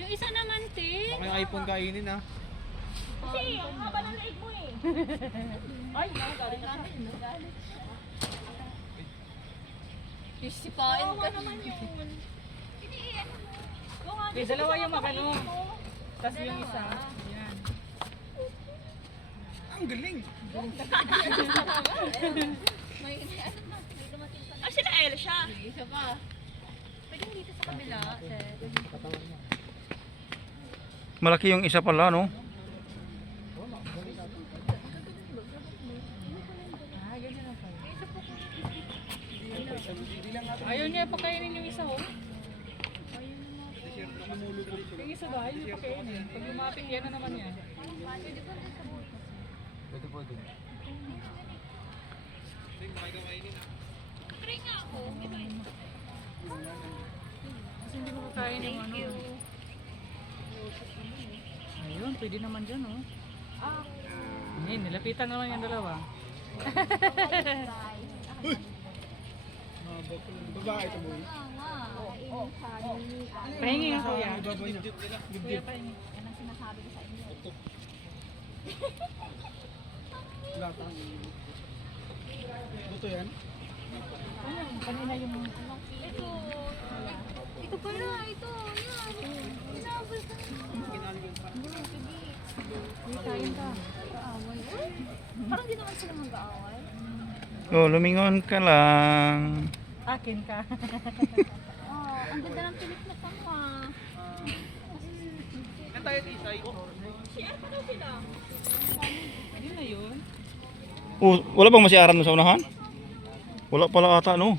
Yung isa naman, te. Baka yung iPhone kainin ha. Kasi, ang haba ng leeg mo eh. Ay, galing na. Isipain ka naman yun. Okay, dalawa yung magano. Tapos yung isa. Yan. Ang galing! May dumating pa. Ah, sila Elsa. Isa pa. Pwede dito sa kabila, sir. Malaki yung isa pala, no? Ayaw niya pakainin yung isa, oh. Yung isa ba? Ayaw niya pakainin. Pag lumapit, yan na naman yan. Pwede pwede. Try nga ako. Kasi hindi mo kakain yung ano. Ayun, pwede naman dyan, oh. Hindi, nilapitan naman yung dalawa. Babae ito boy. Pahingi nga kuya. Babae nila. Kuya, pahingi. Yan ang sinasabi ko sa inyo. Lata. Buto yan? Kanina yung... Ito. Ito pala. Ito. Yan. Inabas na. Kain ka. Parang di naman sila mag-aaway. Oh, lumingon ka lang. Akin ka. Oh, ang ganda ng pilik na kama. Yan tayo tisay. Share pa daw sila. Yun na yun. Oh, wala bang masiaran mo sa unahan? Wala pala ata, no?